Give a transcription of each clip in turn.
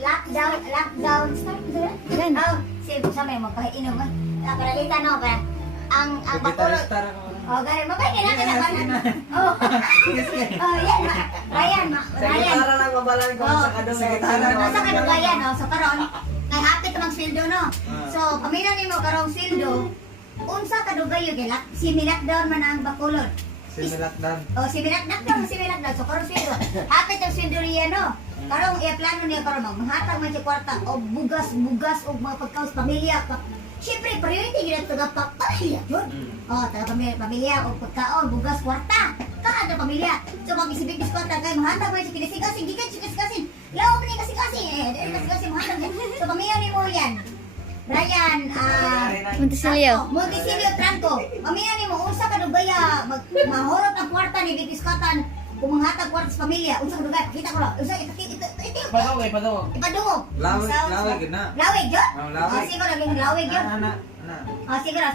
Lockdown start dira. Yan. Oh, sige sa may magpainom ba. Nakalita no ba. Ang bakulod. Oh, gari mo ba kinakalaban? Oh. Oh, yan. Ryan. Para lang mabalan ko sa kadungay. Sa kadugayan no. So karon kay hapit mang sildo no. So paminaw nimo karong sildo. Unsa kadugayo kay simi-lockdown man ang bakulod. Simi-lockdown. Oh, simi-lockdown. So karon sildo. Hapit ang sildo riya no. Karong i-plano niya karon maghatag man siya kwarta o bugas o mga pagkaos pamilya. Siyempre, priority gina taga pamilya yun. Oh, taga pamilya o pagkaon, bugas, kwarta. Kada pamilya. So pag isibig kwarta kay mahatag man siya kinasigasin, gikan siya kasikasin. Lawa man niya kasikasin. Dili kasikasin mahatag. So pamilya ni mo yan. Brian, Montesilio Franco. Pamilya ni mo unsa ka dugaya mahorot ang kwarta ni Bibiskatan. Kung manghatag kwarta sa pamilya, unsa ka dugay? Kita ko lang. Unsa ito. Padong. Ipadungog. Lawig gid na. Lawig yun? Oh, lawig. Oh, siguro laging lawig yun. Ana. Oh, siguro.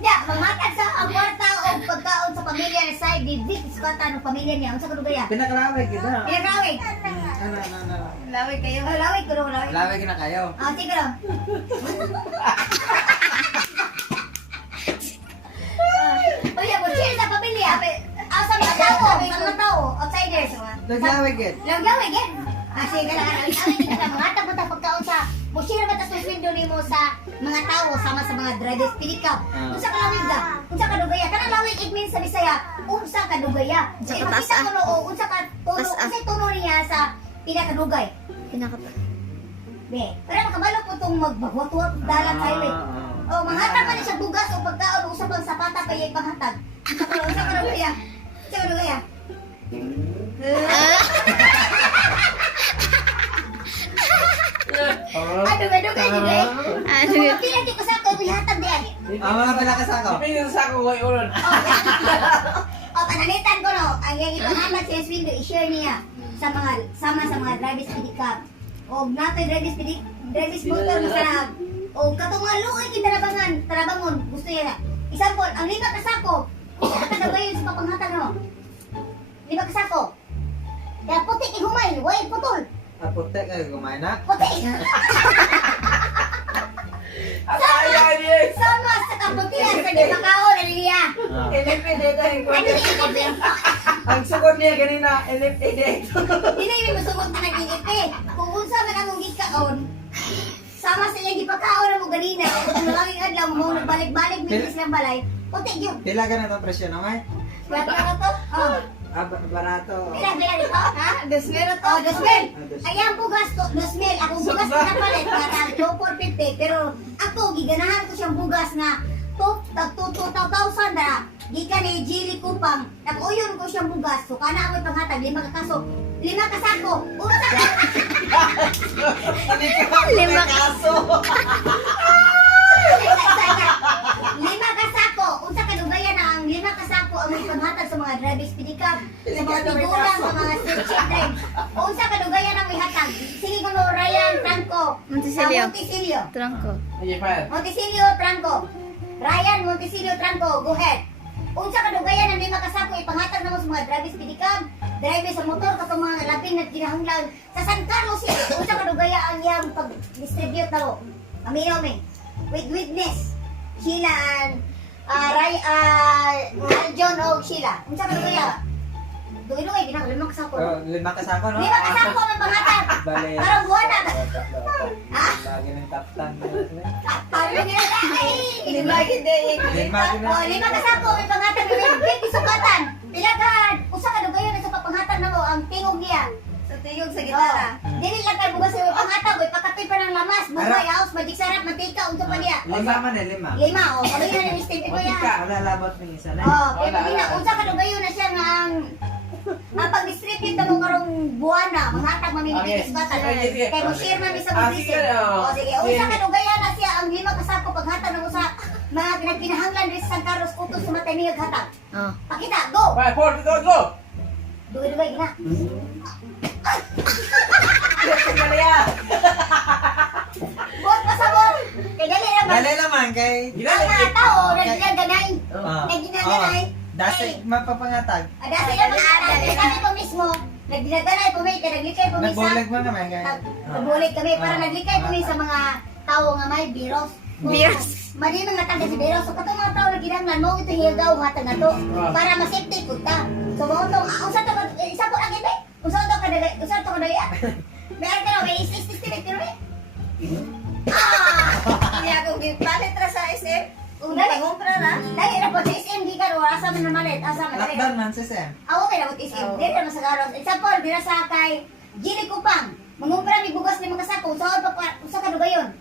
Ya, manghatag sa ang kwarta o pagkaon sa pamilya ni Sai Bibik Iskatan ng pamilya niya. Unsa ka dugaya? Pinakalawig gid na. Lawig. Ana. Lawig kayo. Oh, lawig ko lawig. Lawig na kayo. Oh, siguro. Oh, yeah, but cheers sa pamilya. Sa mga tao, outsiders. Lawig gid. Lawig yan. Sige lang, mga tapos pagkaon sa musira ba tas sweldo nimo sa mga tao sama sa mga drivers pinikap. Unsa ka lawig ka? Unsa ka dugaya? Kana lawig it means sa Bisaya, unsa ka dugaya? Unsa ka Makita taas, ko no, unsa ka tuno, unsa tuno niya sa pinakadugay. Pinakata. Be, pero makabalo po tong magbagwat-wat dalan highway. Oh, manghatag man siya bugas o pagkaon usap ang sapata kay panghatag. Unsa ka dugaya? Unsa ka dugaya? Ano ba dugay dugay? Ano yun? Pila ko sa ko ihatag diyan. Mga pinakasako. O pananitan ko no, ang yung ipangalan sa sweldo i-share niya sa mga sama sa mga drivers pedicab. O nato drivers motor masarap. O katong mga luoy tarabangon, gusto niya na. Example, ang 5 ka sako. Kung ka ba yun sa papanghatag no? 5 ka sako. Kaya puti ihumay, way putol. Apotek kayo kumain na. Puti. Sama sa kabutihan sa di makaon na niya. Ano yung Ang sugod niya ganina, LFA Hindi yung masugot na nag-iipi. Kung unsa man among gikaon, sama sa iyang gipakaon mo ganina, kung nalanging adlaw mo nagbalik-balik mintis ng balay, puti yun. Pila ka na itong presyo na may? Wala na to? Oh. Barato. Pila dito? Ha? 2,000 to? Oh, 2,000. Ayan bugas to, 2,000. Akong bugas na napalit, para 2,450. Pero ako, giganahan ko siyang bugas na 2,000 na. Gikan ni Jilly Kupang. Nag-uyon ko siyang bugas. So, kana ako'y panghatag, 5 ka kaso. 5 ka sako. Unsa ka? 5 kaso. 5 ka sako. Unsa ka dugayan na ang 5 ka sako ang may panghatag sa mga drivers pedicab, sa mga tigulang, sa mga children. Unsa ka dugayan ang may hatag? Sige ko no, Ryan Franco. Montesilio. Trangko. Montesilio Franco. Ryan Montesilio Franco, go ahead. Unsa ka dugayan ang 5 ka sako ipanghatag namo sa mga drivers pedicab, drivers sa motor katong mga labing na ginahanglan sa San Carlos City. Unsa ka dugaya ang iyang pag-distribute namo? Aminaw me. With witness. Sheila and John o Sheila. Unsa ka dugaya? Dugay-dugay ginang 5 ka sako. 5 kasako no? 5 ka sako ang panghatag. Bale. Parang buwan na. Lagi ng kaptan. Ano nila ay? Lagi din. Oh, 5 ka sako may panghatag ni sukatan. Pilagan. Usa ka dugayan sa papanghatag namo ang tingog niya. Sa tingog sa Gitara. Dili lang kay bugas sa panghatag, boy pakatoy pa ng lamas, bukay house, magic sarap, mantika, unsa pa niya. 5 man eh, 5. 5 oh, kami na ni Steve ko ya. Wala labot ng isa na. Oh, kaya pila unsa ka dugayon na siya nga ang pag-distribute na mo karong buwan na, manghatag maminipitis bata. Kaya mo share man sa mga sige, oh. Oh, sige, unsa ka dugayan na siya ang 5 ka sako paghatag namo sa mga pinagkinahanglan rin sa San Carlos utos sa matay niya hatag. Oh. Pakita, go. 5, 4, go! Dugay-dugay na. Sige na yan! Bot pa sa bot. Kay dali naman. Dali naman kay... Ang mga tao, naginaganay. Ah. Naginaganay. Dasi, mapapangatag. Dasi naman, kami po mismo. Nagdinaganay po may, naglikay po may Nagbulag mo naman kay... Nagbulig kami, para naglikay po may sa mga tao nga may virus. Virus. Madi man matanda si virus. So katong mga tao nagkinahanglan mo ito higaw hatag na to para ma-safety pud ta. So mo to, unsa to isa po ang ibe? Unsa to kadali? Meron ka may is-estimate pero eh. Hindi ako gipalit ra sa SM. Dali. Pangumpra na. Dali na po sa SM di ka ro asa man na malit, asa man. Lockdown man si Sam. Ako may nabot SM. Dili na masagaros. Example, dira sa kay Gili Kupang. Mangumpra mi bugas ni mga sako. Unsa ka dugayon?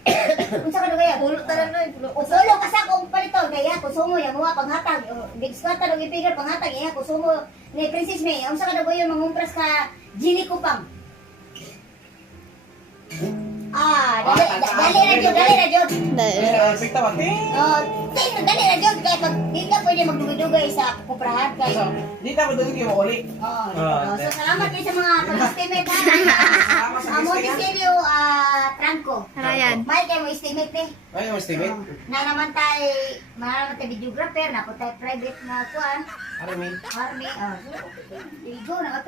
Unsa ka dugayon? Pulo tanan na. Usulo ka sa kong palito kaya ko sumo ya mga panghatag. Big squad dog ipigil panghatag ya ko sumo ni Princess May. Unsa ka dugayon mangumpras ka Gili Kupang. Dali na jud. Pigta ba? Oh, dali na jud kay pag di ka pwede magdugay-dugay sa kuprahan kay. Di ta ba yung uli? So salamat kayo sa mga pag-estimate ha. Amo ni Silvio Franco. Ryan. May kay mo estimate eh. Ay, mas tibet. Na naman tayo videographer na po tayo private na kuan. Army. Army. Ligo na